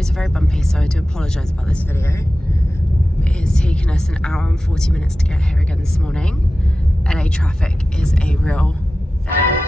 roads are very bumpy, so I do apologise about this video. It has taken us an hour and 40 minutes to get here again this morning. LA traffic is a real thing.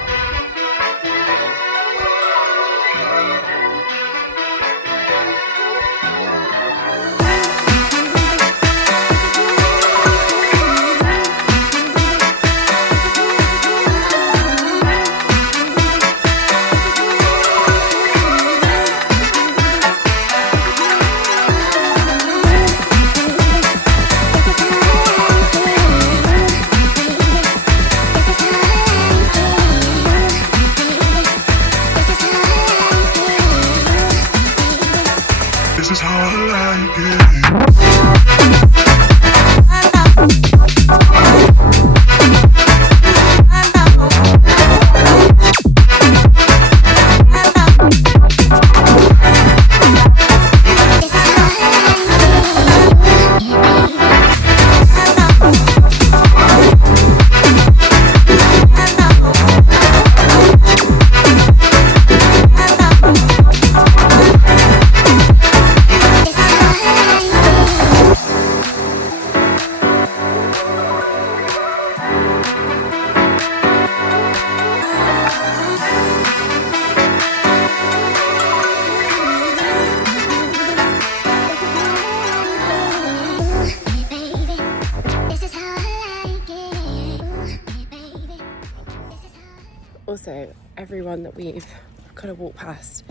Also, everyone that we've kind of walked past,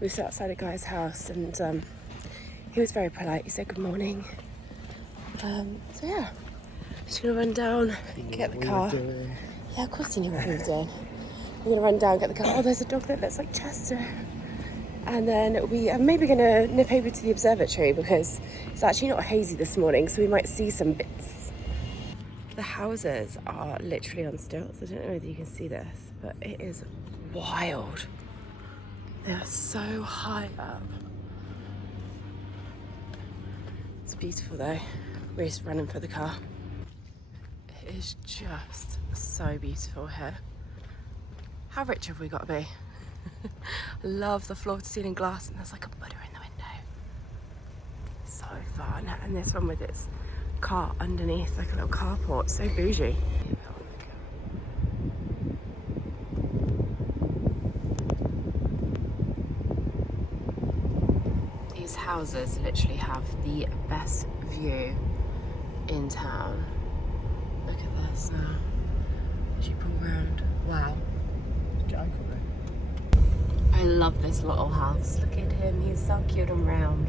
we sat outside a guy's house and he was very polite. He said good morning. So yeah, just gonna run down, get the car. Yeah, of course you knew what we were doing. We're gonna run down, get the car. Oh, there's a dog that looks like Chester. And then we are maybe gonna nip over to the observatory because it's actually not hazy this morning, so we might see some bits. The houses are literally on stilts. I don't know whether you can see this, but it is wild. They're so high up. It's beautiful though. We're just running for the car. It is just so beautiful here. How rich have we got to be? I love the floor to ceiling glass, and there's like a Buddha in the window. So fun. And this one with its car underneath, like a little carport, so bougie. These houses literally have the best view in town. Look at this now. As you pull around, wow. I love this little house. Look at him, he's so cute and round.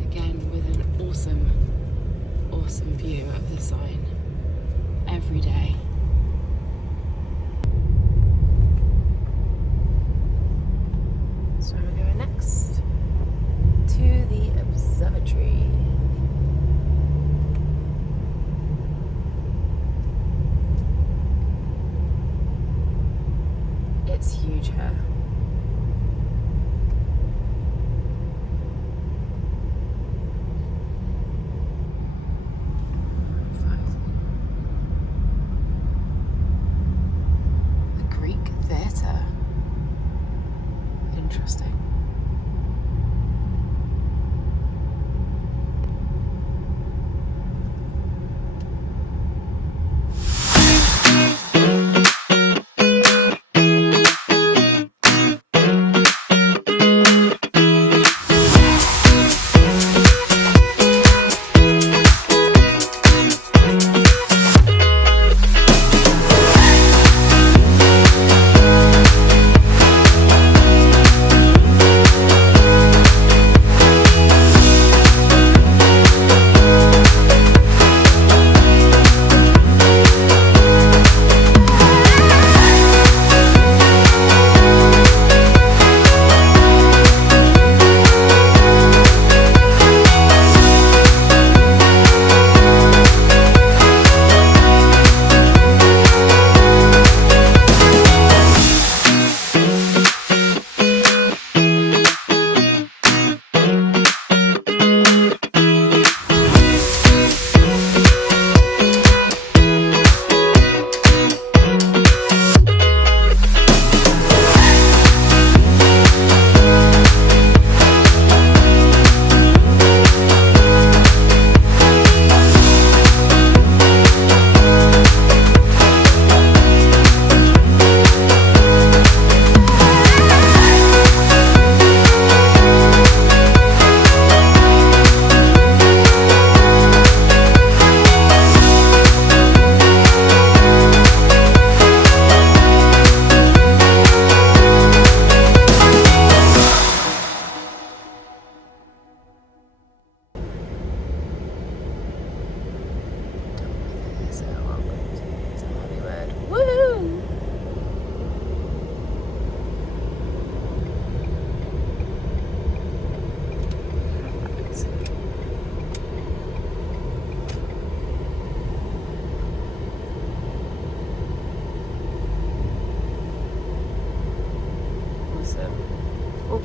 Again, with an awesome view of the sign every day. So we're going next to the observatory. It's huge here. The Greek theatre. Interesting.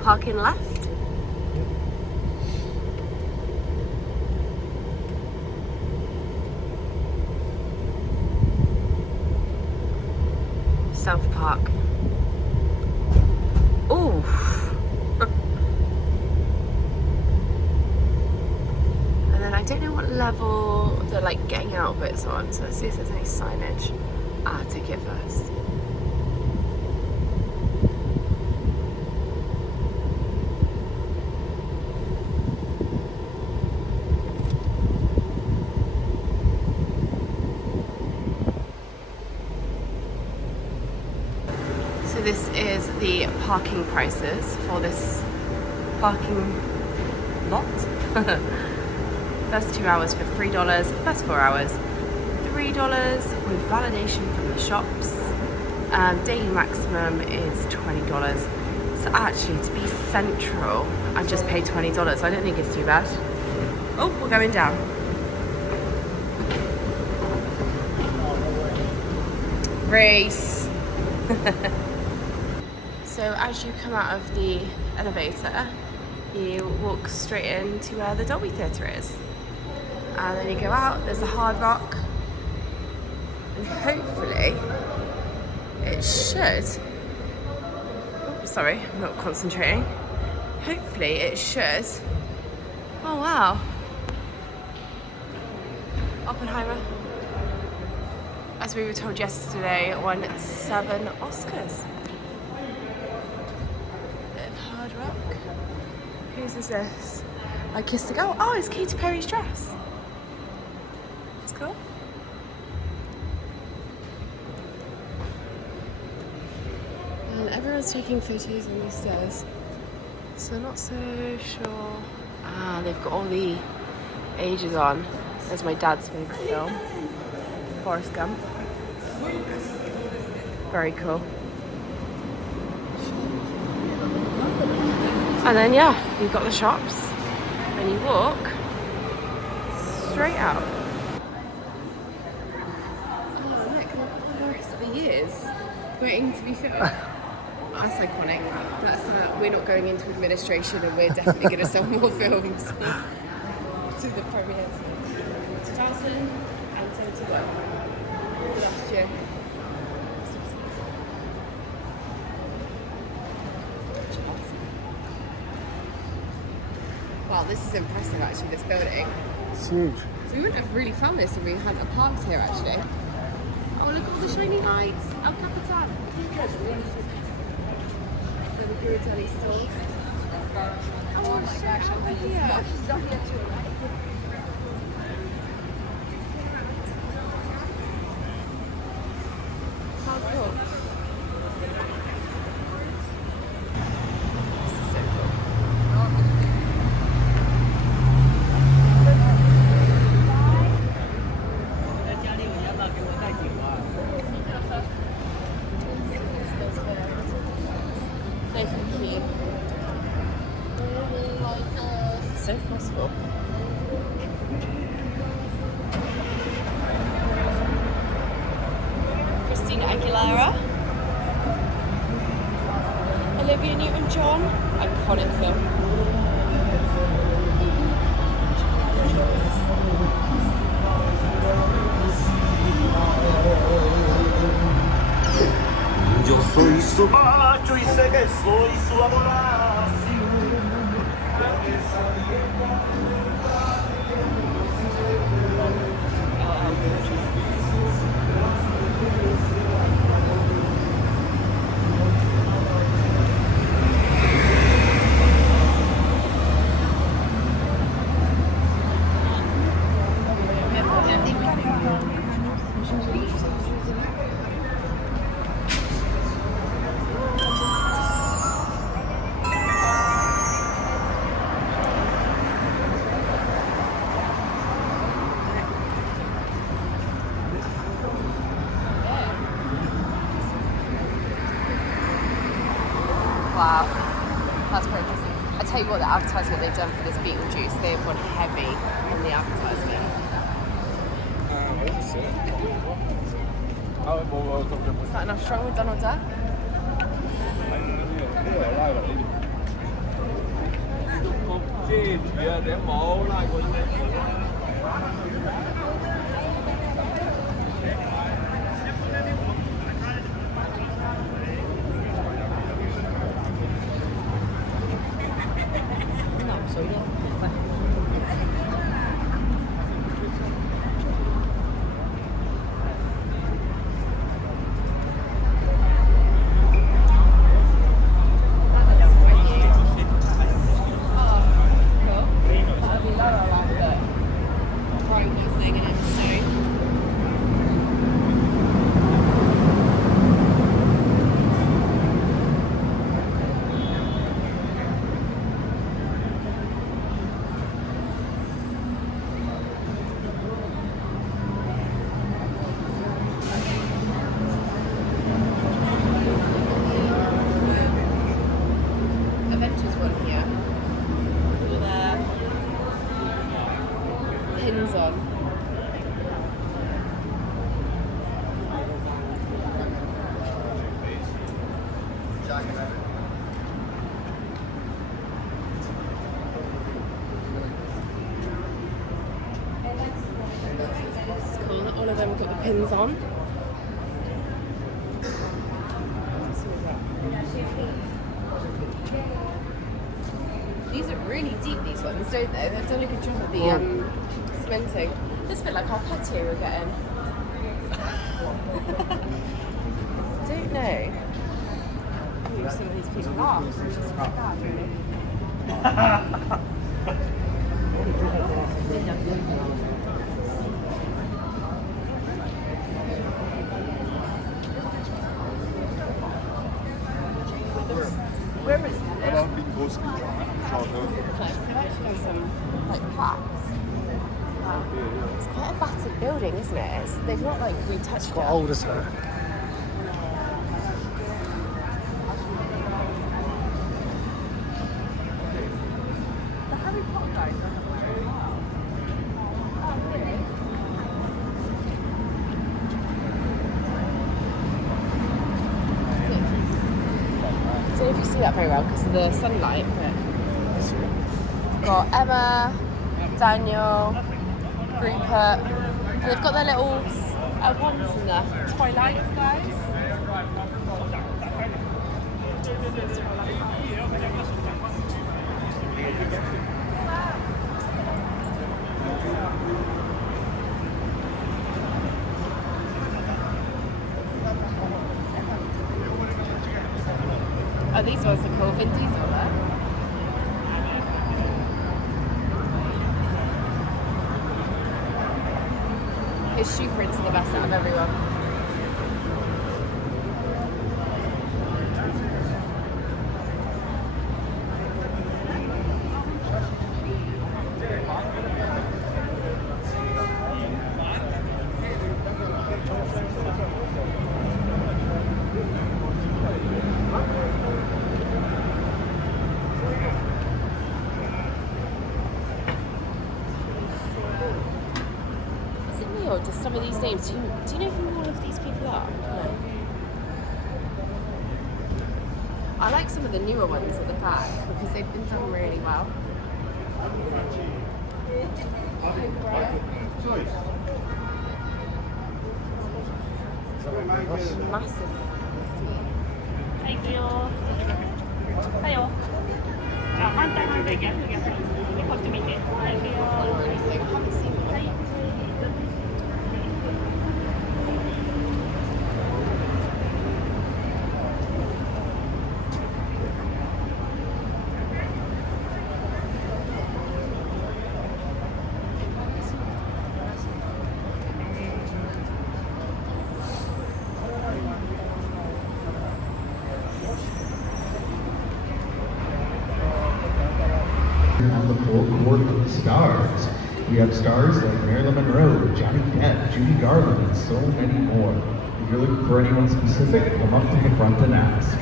parking left. South Park. Oh. And then I don't know what level the like getting out bit's on, so let's see if there's any signage. Ah, ticket first. So this is the parking prices for this parking lot. First 2 hours for $3, first 4 hours $3 with validation from the shops. Daily maximum is $20. So actually to be central, I just paid $20. I don't think it's too bad. Oh, we're going down. Rhys. So as you come out of the elevator, you walk straight into where the Dolby Theatre is. And then you go out, there's the Hard Rock. And hopefully, it should... Oh, sorry, I'm not concentrating. Hopefully it should... Oh wow. Oppenheimer, as we were told yesterday, won 7 Oscars. Bit of Hard Rock. Whose is this? I Kissed a Girl. Oh, it's Katy Perry's dress. It's cool. And everyone's taking photos on these stairs, so I'm not so sure. Ah, they've got all the ages on. There's my dad's favourite film, Forrest Gump. Very cool. And then yeah, you've got the shops and you walk straight out. Oh look, Forrest for years waiting to be filmed. That's iconic. That's we're not going into administration and we're definitely going to sell more films to the premieres. 2021. Last year. Wow, this is impressive actually, this building. It's huge. So we wouldn't have really found this if we hadn't parked here actually. Oh, look at all the shiny lights. El Capitan. The Griffith store. Oh my gosh, Hiya. How cool. This is so cool. Nice and clean. So possible. Christina Aguilera. Olivia Newton-John. Iconic film. Yo soy su macho y sé que soy su adoración. Wow, that's pretty interesting. I tell you what, the advertisement they've done for this Beetlejuice, they've gone heavy on the advertisement. Is that enough strong with Donald Duck? All of them got the pins on. These are really deep, these ones, don't they? They've done a good job of the cementing. This bit like our patio we're getting. I don't know who some of these people are. It's just quite bad, really. Where is it? They've actually got some like plaques. Wow. It's quite a battered building, isn't it? They've not like retouched it. How old is her? The Harry Potter guys. Oh, really? I don't know if you see that very well because of the sunlight, but we've got Emma, Daniel, Rupert, and they've got their little ones in there. Twilight guys. Oh, these ones are cool. Vin Diesel there. His shoe prints are the best out of everyone. Just some of these names. Do you know who all of these people are? No. I like some of the newer ones at the back because they've been done really well. Massive. はい、行くよ。はいよ。あ、反対反対逆逆。でこっち見て。はい、行くよ。はい。On the full court of stars. We have stars like Marilyn Monroe, Johnny Depp, Judy Garland, and so many more. If you're looking for anyone specific, come up to the front and ask.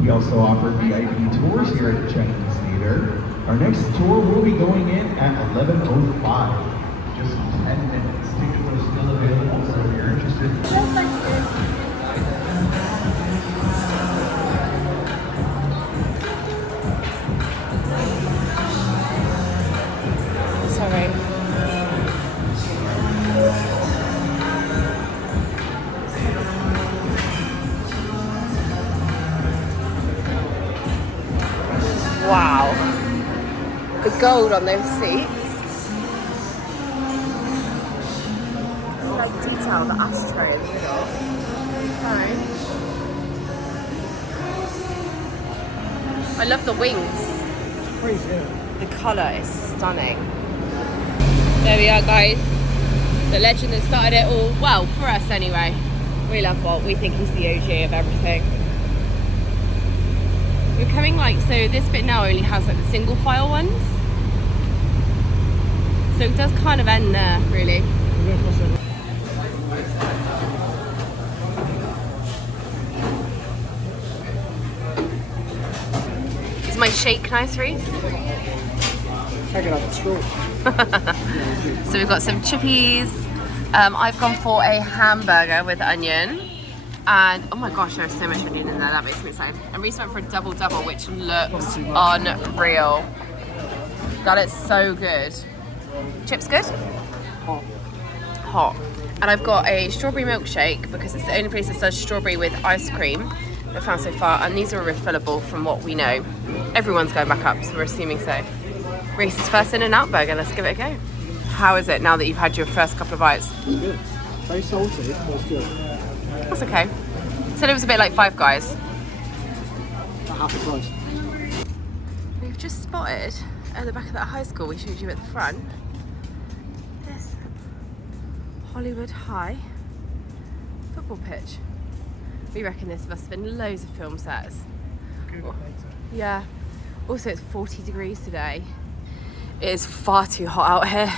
We also offer VIP tours here at the Chinese Theater. Our next tour will be going in at 11:05. Just 10 minutes. Tickets are still available, so if you're interested. gold on those seats. I like detail, the ashtray in the middle. Fine. I love the wings. The colour is stunning. There we are, guys. The legend that started it all. Well, for us anyway. We love Walt. We think he's the OG of everything. We're coming so this bit now only has the single file ones. So it does kind of end there, really. Is my shake nice, Rhys? Take it up the straw. So we've got some chippies. I've gone for a hamburger with onion. And oh my gosh, there's so much onion in there. That makes me excited. And Rhys went for a double, which looks unreal. That is so good. Chips good? Hot. Hot. And I've got a strawberry milkshake because it's the only place that does strawberry with ice cream I've found so far. And these are refillable from what we know. Everyone's going back up, so we're assuming so. Rhys' first In-N-Out burger. Let's give it a go. How is it now that you've had your first couple of bites? It's good. Very salty, but it's good. That's okay. Said it was a bit like Five Guys. About half the price. We've just spotted at the back of that high school we showed you at the front this Hollywood High football pitch. We reckon this must have been loads of film sets. Yeah. Also, it's 40 degrees today. It is far too hot out here.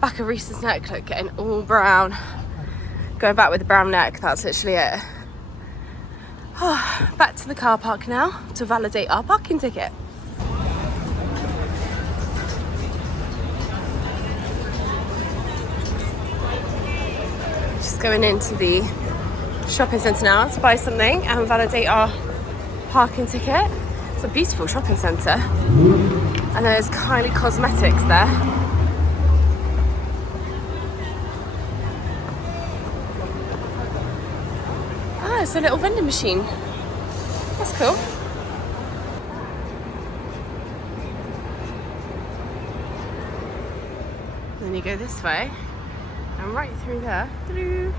Back of Rhys's neck, look, getting all brown. Going back with the brown neck, that's literally it. Oh, back to the car park now to validate our parking ticket. Just going into the shopping centre now to buy something and validate our parking ticket. It's a beautiful shopping centre. And there's Kylie Cosmetics there. Ah, it's a little vending machine. That's cool. Then you go this way and right through there. Doo-doo.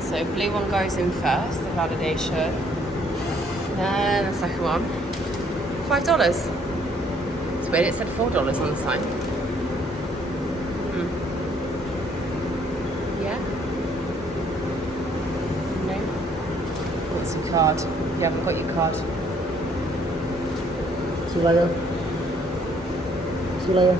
So blue one goes in first, the validation. Then the second one. $5. It's weird, it said $4 on the sign. Yeah? No? What's your card? You haven't got your card. See you later. See you later.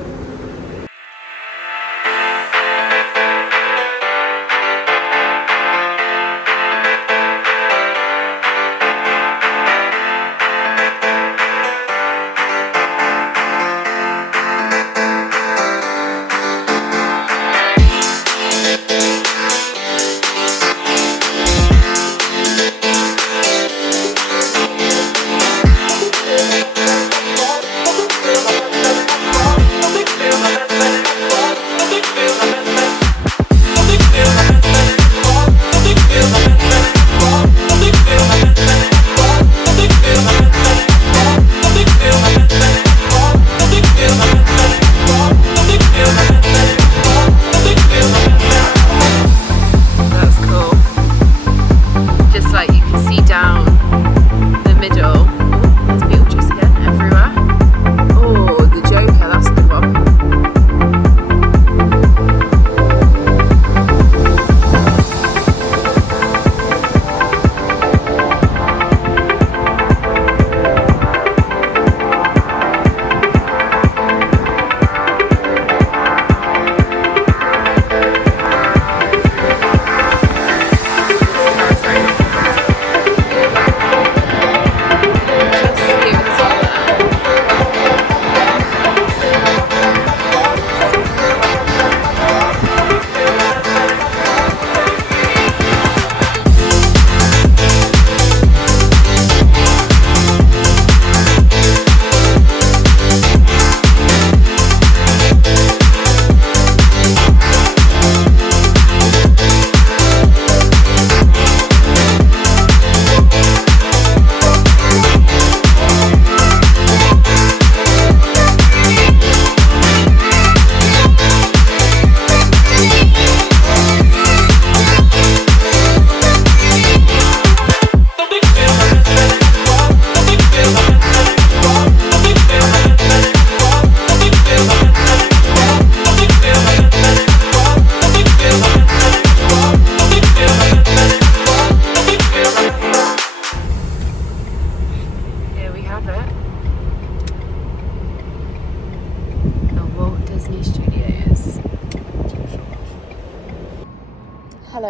Big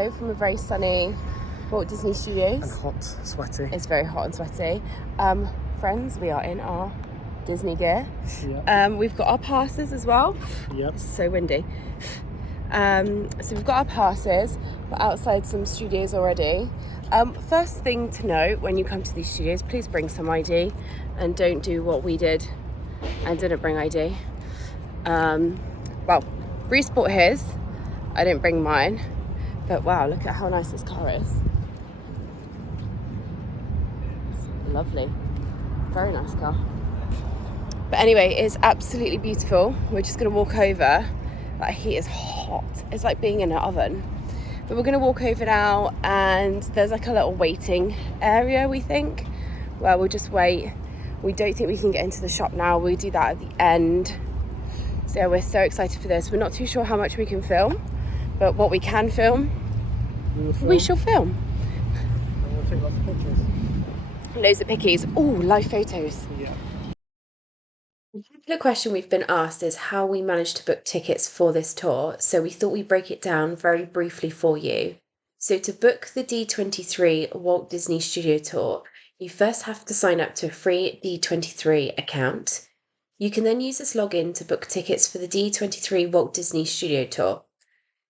video from a very sunny Walt Disney Studios. And hot, sweaty. It's very hot and sweaty. Friends, we are in our Disney gear. Yeah. We've got our passes as well. Yep. It's so windy. So we've got our passes. We're outside some studios already. First thing to note when you come to these studios, please bring some ID and don't do what we did and didn't bring ID. Well, Rhys bought his. I didn't bring mine. But wow, look at how nice this car is. It's lovely. Very nice car. But anyway, it's absolutely beautiful. We're just going to walk over. That heat is hot. It's like being in an oven. But we're going to walk over now, and there's like a little waiting area, we think, where we'll just wait. We don't think we can get into the shop now. We'll do that at the end. So yeah, we're so excited for this. We're not too sure how much we can film, but what we can film, we shall film. And we'll take lots of pictures. Loads of pickies. Oh, live photos. Yeah. The question we've been asked is how we managed to book tickets for this tour, so we thought we'd break it down very briefly for you. So to book the D23 Walt Disney Studio Tour, you first have to sign up to a free D23 account. You can then use this login to book tickets for the D23 Walt Disney Studio Tour.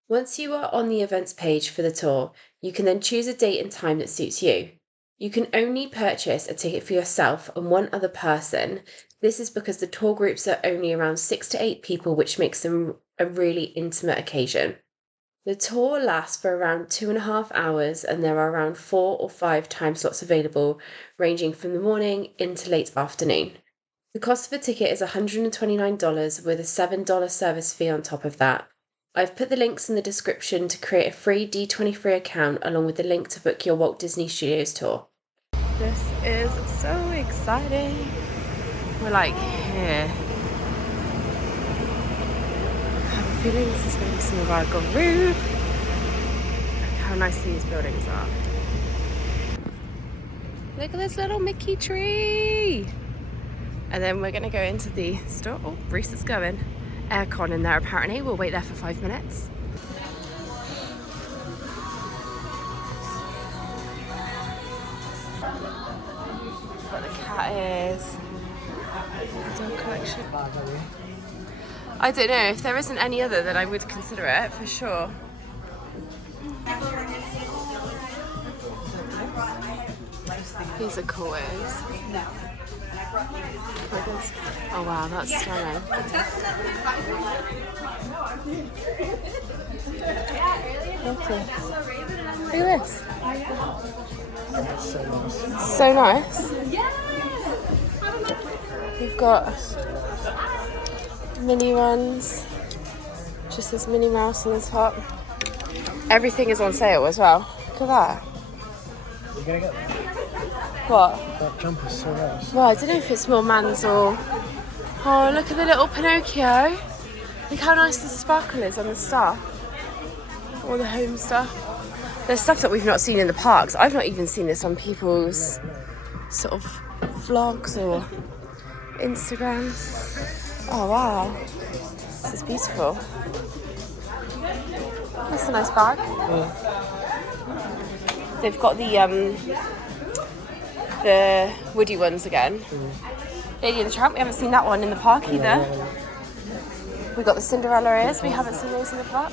Once you are on the events page for the tour, you can then choose a date and time that suits you. You can only purchase a ticket for yourself and one other person. This is because the tour groups are only around 6 to 8 people, which makes them a really intimate occasion. The tour lasts for around 2.5 hours, and there are around 4 or 5 time slots available, ranging from the morning into late afternoon. The cost of a ticket is $129 with a $7 service fee on top of that. I've put the links in the description to create a free D23 account along with the link to book your Walt Disney Studios tour. This is so exciting. We're like here. I have a feeling this is going to be some of our groove. Look how nice these buildings are. Look at this little Mickey tree. And then we're going to go into the store. Oh, Rhys is going. Aircon in there apparently. We'll wait there for 5 minutes. What the cat is. Dog collection. I don't know. If there isn't any other, then I would consider it for sure. These are cool ones. Oh wow, that's stunning. Look at this. That's so nice. So nice. We've got mini ones. Just this Minnie Mouse on the top. Everything is on sale as well. Look at that. You're gonna get that? What? That jumper's so nice. Well, I don't know if it's more man's or... Oh, look at the little Pinocchio. Look how nice the sparkle is on the stuff. All the home stuff. There's stuff that we've not seen in the parks. I've not even seen this on people's sort of vlogs or Instagrams. Oh wow, this is beautiful. That's a nice bag. Yeah. They've got the woody ones again. Lady and the Tramp, we haven't seen that one in the park either. We got the Cinderella ears, we haven't seen those in the park.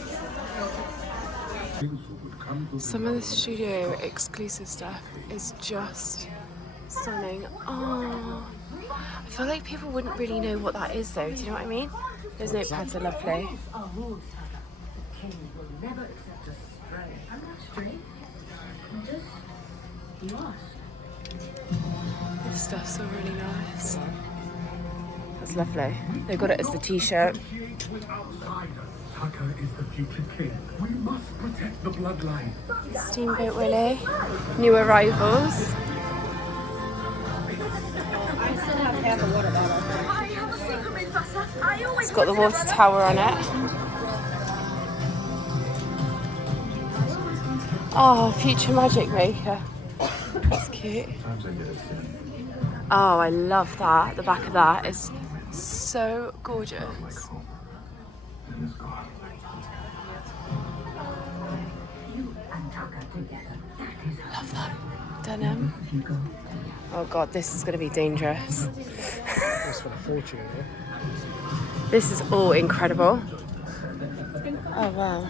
Some of the studio exclusive stuff is just stunning. Oh, I feel like people wouldn't really know what that is though, do you know what I mean? Those notepads are lovely. This stuff's all really nice. That's lovely. They got it as the t-shirt. Tucker is the future king. We must protect the bloodline. Steamboat Willie. New arrivals. It's got the water tower on it. Oh, future magic maker. That's cute. Oh, I love that. The back of that is so gorgeous. Love that denim. Oh god, this is going to be dangerous. That's for a fortune, yeah? This is all incredible. Oh wow.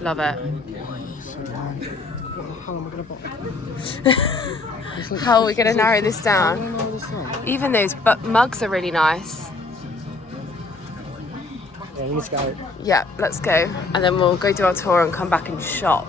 Love it. How am I going to buy? How are we going to narrow this down? How do I narrow this down? Even those mugs are really nice. Yeah, let's go. Yeah, let's go. And then we'll go do our tour and come back and shop.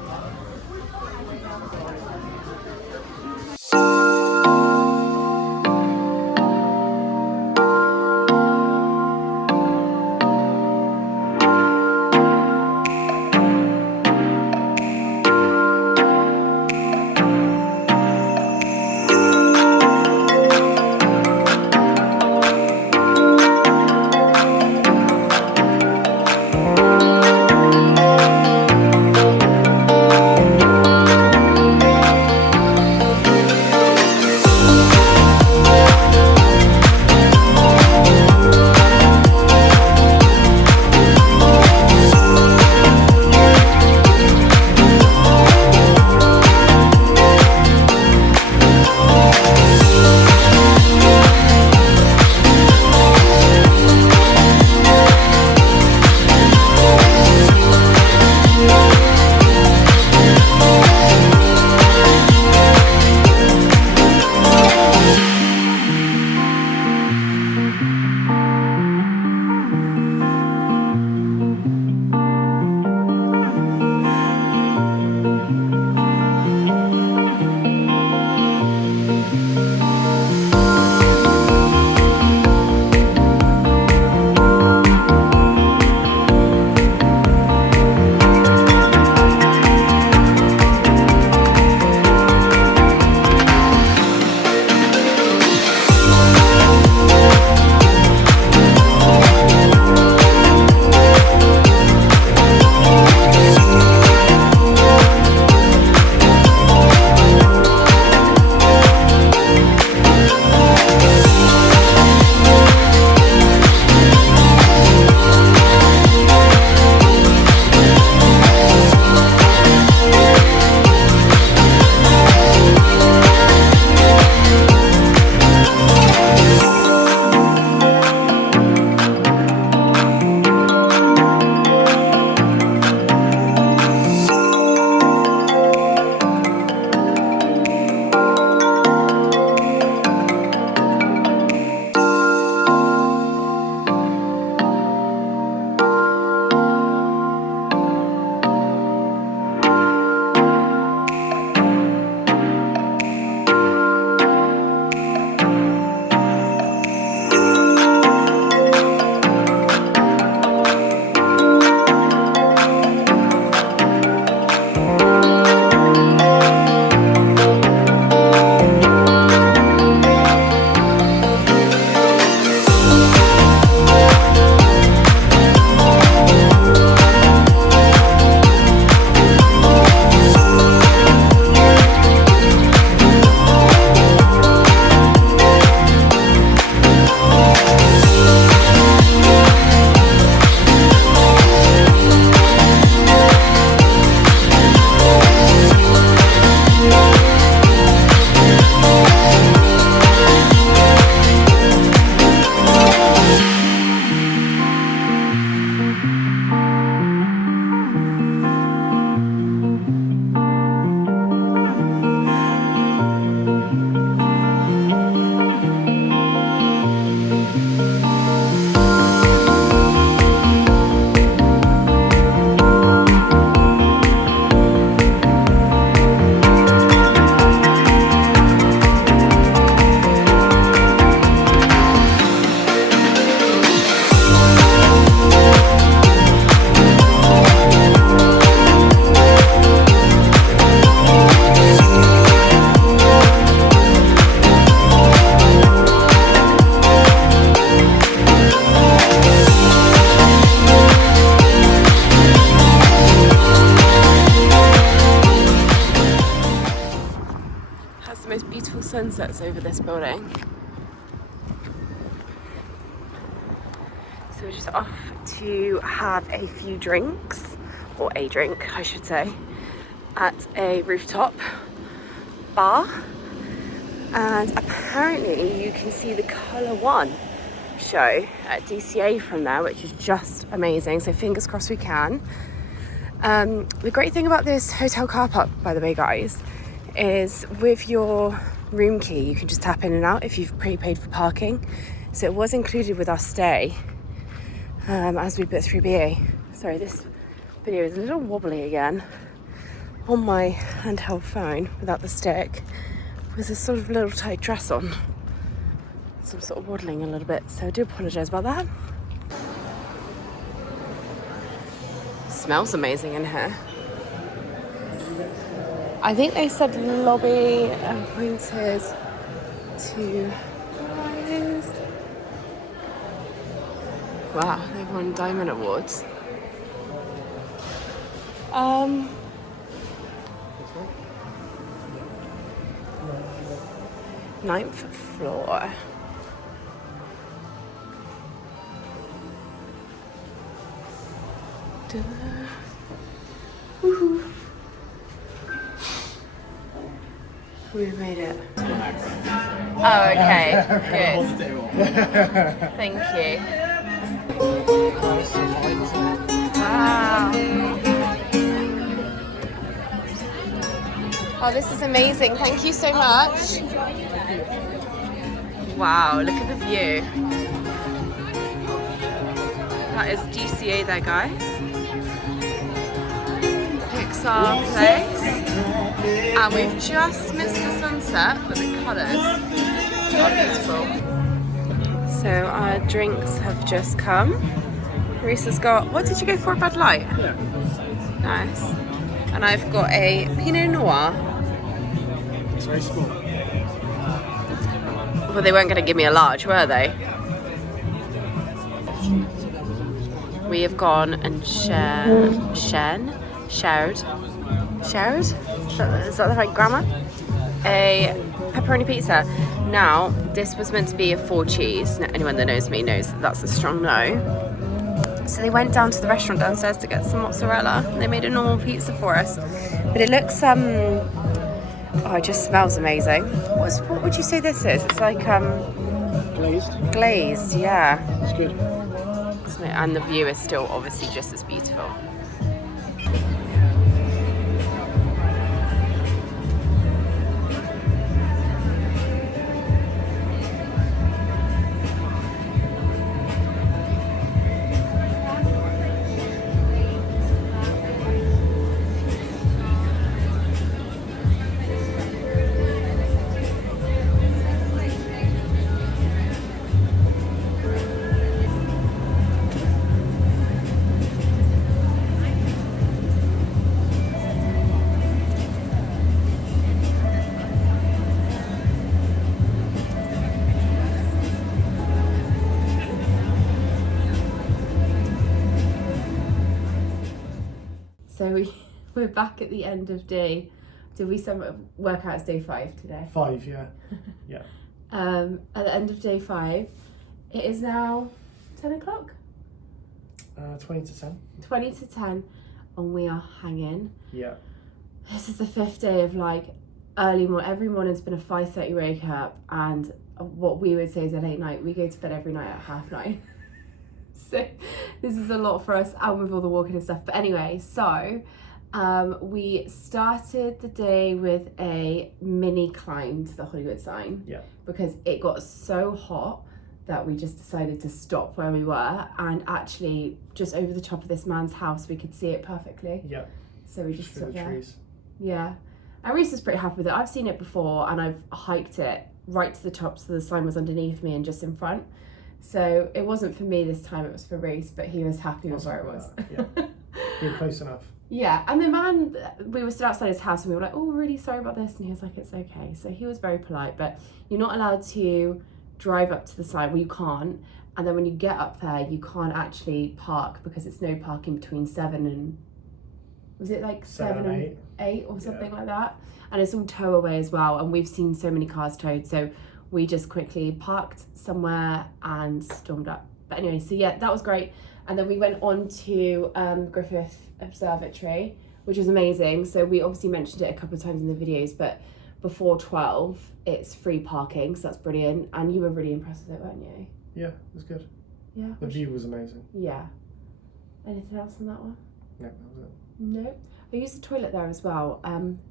sunsets over this building. So we're just off to have a few drinks or a drink, I should say, at a rooftop bar. And apparently you can see the Colour One show at DCA from there, which is just amazing. So fingers crossed we can. The great thing about this hotel car park, by the way, guys, is with your room key, you can just tap in and out if you've prepaid for parking. So it was included with our stay as we booked through BA. Sorry, this video is a little wobbly again on my handheld phone without the stick, with a sort of little tight dress on. So I'm sort of waddling a little bit, so I do apologise about that. Smells amazing in here. I think they said lobby and pointed to guys. Wow, they've won Diamond Awards. 9th floor. Woohoo. We've made it. Oh, okay. Good. Thank you. Wow. Oh, this is amazing. Thank you so much. Wow, look at the view. That is DCA there, guys. Pixar place. And we've just missed the sunset, but the colours are beautiful. So our drinks have just come. Rhys has got, what did you go for, Bud Light? Yeah. Nice. And I've got a Pinot Noir. It's very small. Well, they weren't going to give me a large, were they? We have gone and shared? Is that the right grammar? A pepperoni pizza. Now, this was meant to be a 4 cheese. Anyone that knows me knows that that's a strong no. So they went down to the restaurant downstairs to get some mozzarella. They made a normal pizza for us. But it looks, oh, it just smells amazing. What would you say this is? It's like, Glazed? glazed, yeah. It's good. And the view is still obviously just as beautiful. So we're back at the end of day. Did we work out it's day 5 today? 5, yeah. Yeah. At the end of day 5, it is now 10 o'clock? 20 to 10. 20 to 10, and we are hanging. Yeah. This is the 5th day of like early morning. Every morning's been a 5:30 wake up, and what we would say is a late night. We go to bed every night at 9:30. So this is a lot for us, and with all the walking and stuff. But anyway, so we started the day with a mini climb to the Hollywood sign. Yeah. Because it got so hot that we just decided to stop where we were, and actually just over the top of this man's house we could see it perfectly. Yeah. So we just through stood the there. trees. Yeah. And Rhys was pretty happy with it. I've seen it before, and I've hiked it right to the top, so the sign was underneath me and just in front. So it wasn't for me this time, it was for Rhys, but he was happy with where it was. Yeah. You're close enough. Yeah, and the man, we were stood outside his house and we were like, oh, really sorry about this. And he was like, it's okay. So he was very polite, but you're not allowed to drive up to the sign. Well, you can't. And then when you get up there, you can't actually park because it's no parking between 7 and, was it like 7 and 8 or something like that? And it's all tow away as well. And we've seen so many cars towed. So we just quickly parked somewhere and stormed up. But anyway, so yeah, that was great. And then we went on to Griffith Observatory, which was amazing. So we obviously mentioned it a couple of times in the videos, but before 12, it's free parking, so that's brilliant. And you were really impressed with it, weren't you? Yeah, it was good. Yeah. The view was amazing. Yeah. Anything else on that one? No, that was it. No. I used the toilet there as well.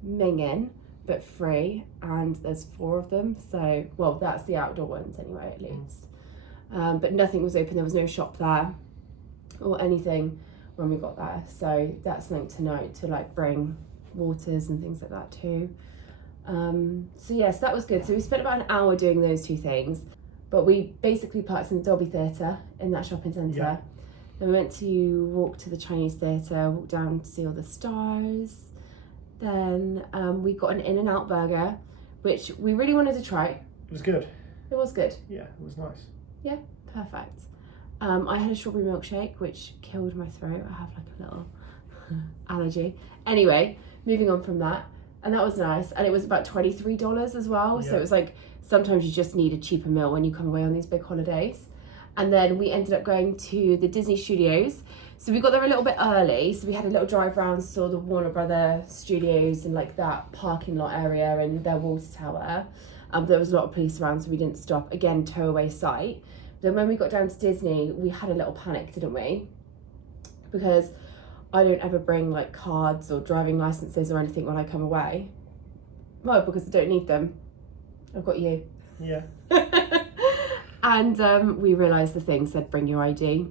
Minging, but free, and there's 4 of them. So, well, that's the outdoor ones anyway, at least. But nothing was open. There was no shop there or anything when we got there. So that's something to note, to like bring waters and things like that too. So yes, that was good. So we spent about an hour doing those 2 things, but we basically parked in the Dolby Theatre in that shopping centre. Yeah. Then we went to walk to the Chinese Theatre, walk down to see all the stars. Then we got an In-N-Out burger, which we really wanted to try. It was good. It was good. Yeah, it was nice. Yeah, perfect. I had a strawberry milkshake, which killed my throat. I have like a little allergy. Anyway, moving on from that. And that was nice. And it was about $23 as well. Yeah. So it was like, sometimes you just need a cheaper meal when you come away on these big holidays. And then we ended up going to the Disney Studios. So we got there a little bit early. So we had a little drive around, saw the Warner Brother Studios and like that parking lot area and their water tower. There was a lot of police around, so we didn't stop. Again, tow away site. Then when we got down to Disney, we had a little panic, didn't we? Because I don't ever bring like cards or driving licenses or anything when I come away. Well, because I don't need them. I've got you. Yeah. And we realised the thing said bring your ID,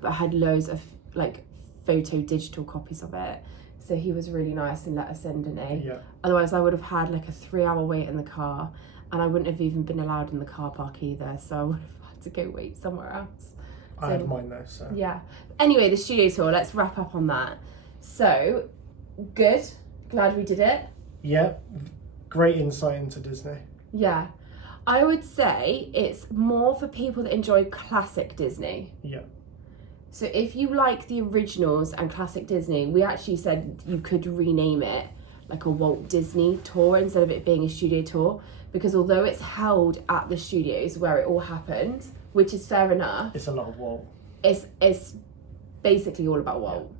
but I had loads of like photo digital copies of it. So he was really nice and let us in, didn't he? Yeah. Otherwise I would have had like a 3-hour wait in the car, and I wouldn't have even been allowed in the car park either. So I would have had to go wait somewhere else. I had mine though, so. Yeah. Anyway, the studio tour, let's wrap up on that. So, good. Glad we did it. Yeah. Great insight into Disney. Yeah. I would say it's more for people that enjoy classic Disney. Yeah. So if you like the originals and classic Disney, we actually said you could rename it like a Walt Disney tour instead of it being a studio tour, because although it's held at the studios where it all happened, which is fair enough, It's a lot of Walt. it's basically all about Walt.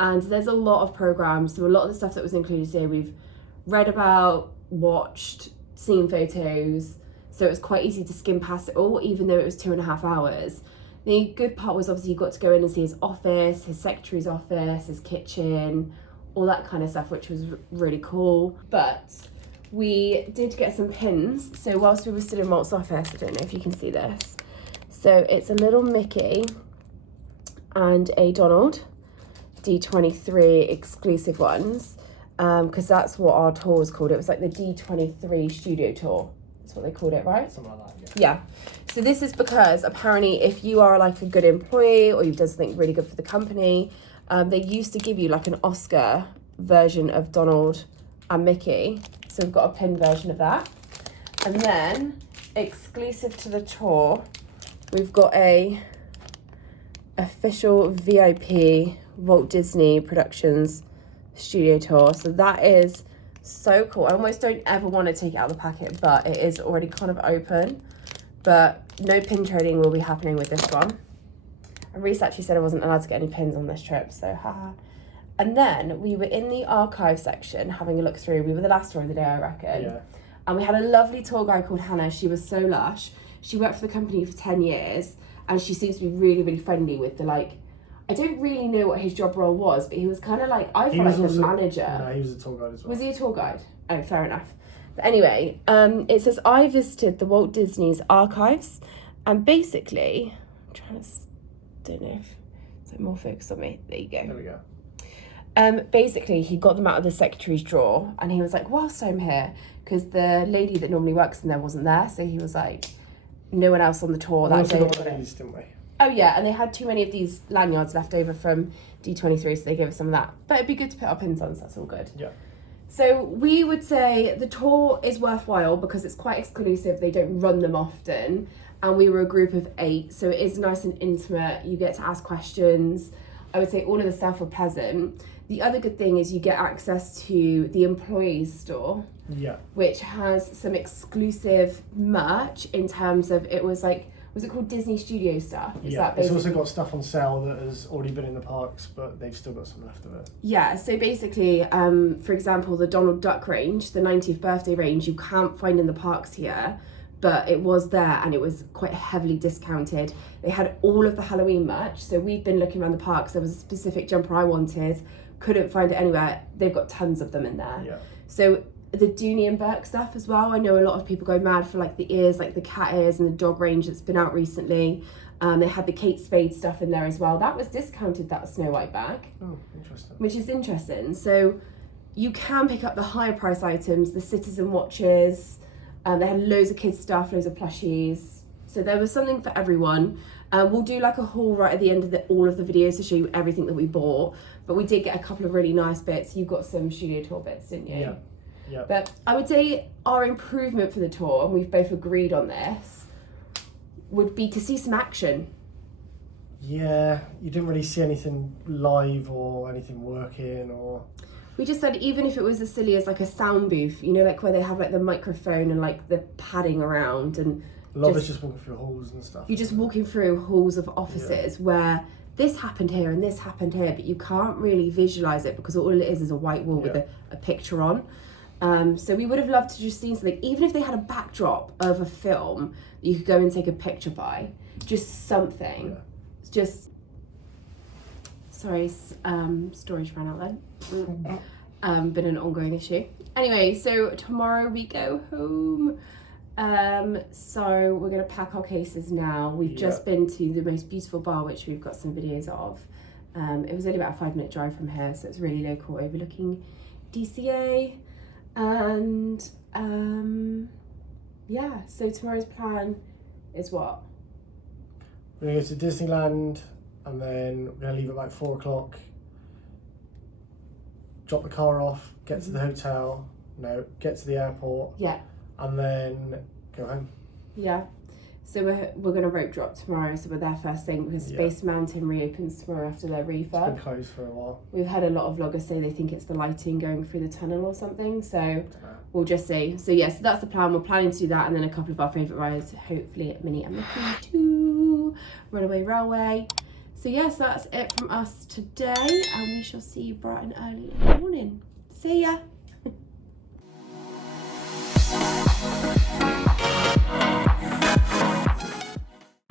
And there's a lot of programs, so a lot of the stuff that was included here we've read about, watched, seen photos, so it was quite easy to skim past it all, even though it was 2.5 hours. The good part was obviously you got to go in and see his office, his secretary's office, his kitchen, all that kind of stuff, which was really cool. But we did get some pins. So whilst we were still in Walt's office, I don't know if you can see this. So it's a little Mickey and a Donald, D23 exclusive ones, because that's what our tour was called. It was like the D23 studio tour. That's what they called it, right? Something like that, Yeah. So this is because apparently if you are like a good employee or you've done something really good for the company, they used to give you like an Oscar version of Donald and Mickey. So we've got a pin version of that. And then exclusive to the tour, we've got a official VIP Walt Disney Productions studio tour. So that is so cool. I almost don't ever want to take it out of the packet, but it is already kind of open. But no pin trading will be happening with this one. And Rhys actually said I wasn't allowed to get any pins on this trip, so haha. And then we were in the archive section having a look through. We were the last tour of the day, I reckon. Yeah. And we had a lovely tour guide called Hannah. She was so lush. She worked for the company for 10 years, and she seems to be really, really friendly with the like, I don't really know what his job role was, but he was kind of like, I feel like the manager. No, he was a tour guide as well. Was he a tour guide? Oh, fair enough. But anyway, it says, I visited the Walt Disney's archives, and basically, I'm trying to, don't know if it's like more focused on me. There you go. There we go. Basically, he got them out of the secretary's drawer, and he was like, whilst I'm here, because the lady that normally works in there wasn't there, so he was like, no one else on the tour that day. Didn't we? Oh yeah, and they had too many of these lanyards left over from D23, so they gave us some of that. But it'd be good to put our pins on, so that's all good. Yeah. So we would say the tour is worthwhile because it's quite exclusive. They don't run them often. And we were a group of 8, so it is nice and intimate. You get to ask questions. I would say all of the staff were pleasant. The other good thing is you get access to the employees store. Yeah. Which has some exclusive merch in terms of, it was like was it called Disney Studio stuff? Is Yeah, that it's basically... also got stuff on sale that has already been in the parks, but they've still got some left of it. Yeah, so basically, for example, the Donald Duck range, the 90th birthday range, you can't find in the parks here, but it was there and it was quite heavily discounted. They had all of the Halloween merch, so we've been looking around the parks. There was a specific jumper I wanted, couldn't find it anywhere. They've got tons of them in there. Yeah. So the Dooney and Burke stuff as well. I know a lot of people go mad for like the ears, like the cat ears and the dog range that's been out recently. They had the Kate Spade stuff in there as well. That was discounted, that Snow White bag. Oh, interesting. Which is interesting. So you can pick up the higher price items, the Citizen watches. They had loads of kids stuff, loads of plushies. So there was something for everyone. We'll do like a haul right at the end of all of the videos to show you everything that we bought. But we did get a couple of really nice bits. You got some studio tour bits, didn't you? Yeah. Yeah. But I would say our improvement for the tour, and we've both agreed on this, would be to see some action. Yeah, you didn't really see anything live or anything working or... We just said even if it was as silly as like a sound booth, you know, like where they have like the microphone and like the padding around, and A lot of it's just walking through halls and stuff. you're just walking through halls of offices where this happened here and this happened here, but you can't really visualize it because all it is a white wall with a picture on. So we would have loved to just see something, even if they had a backdrop of a film that you could go and take a picture by, just something. Yeah. It's just, sorry, storage ran out then. Been an ongoing issue. Anyway, so tomorrow we go home. So we're gonna pack our cases now. We've just been to the most beautiful bar, which we've got some videos of. It was only about a 5-minute drive from here, so it's really local, overlooking DCA. And yeah, so tomorrow's plan is what? We're going to go to Disneyland and then we're going to leave at like 4 o'clock, drop the car off, get to the hotel, get to the airport, Yeah, and then go home. yeah. So we're gonna rope drop tomorrow, so we're there first thing because Space Mountain reopens tomorrow after their It's been refurb. closed for a while. We've had a lot of vloggers say they think it's the lighting going through the tunnel or something, so we'll just see. So yeah, so that's the plan. We're planning to do that, and then a couple of our favourite rides, hopefully at Minnie and Mickey 2, Runaway Railway. So yes, that's it from us today, and we shall see you bright and early in the morning. See ya!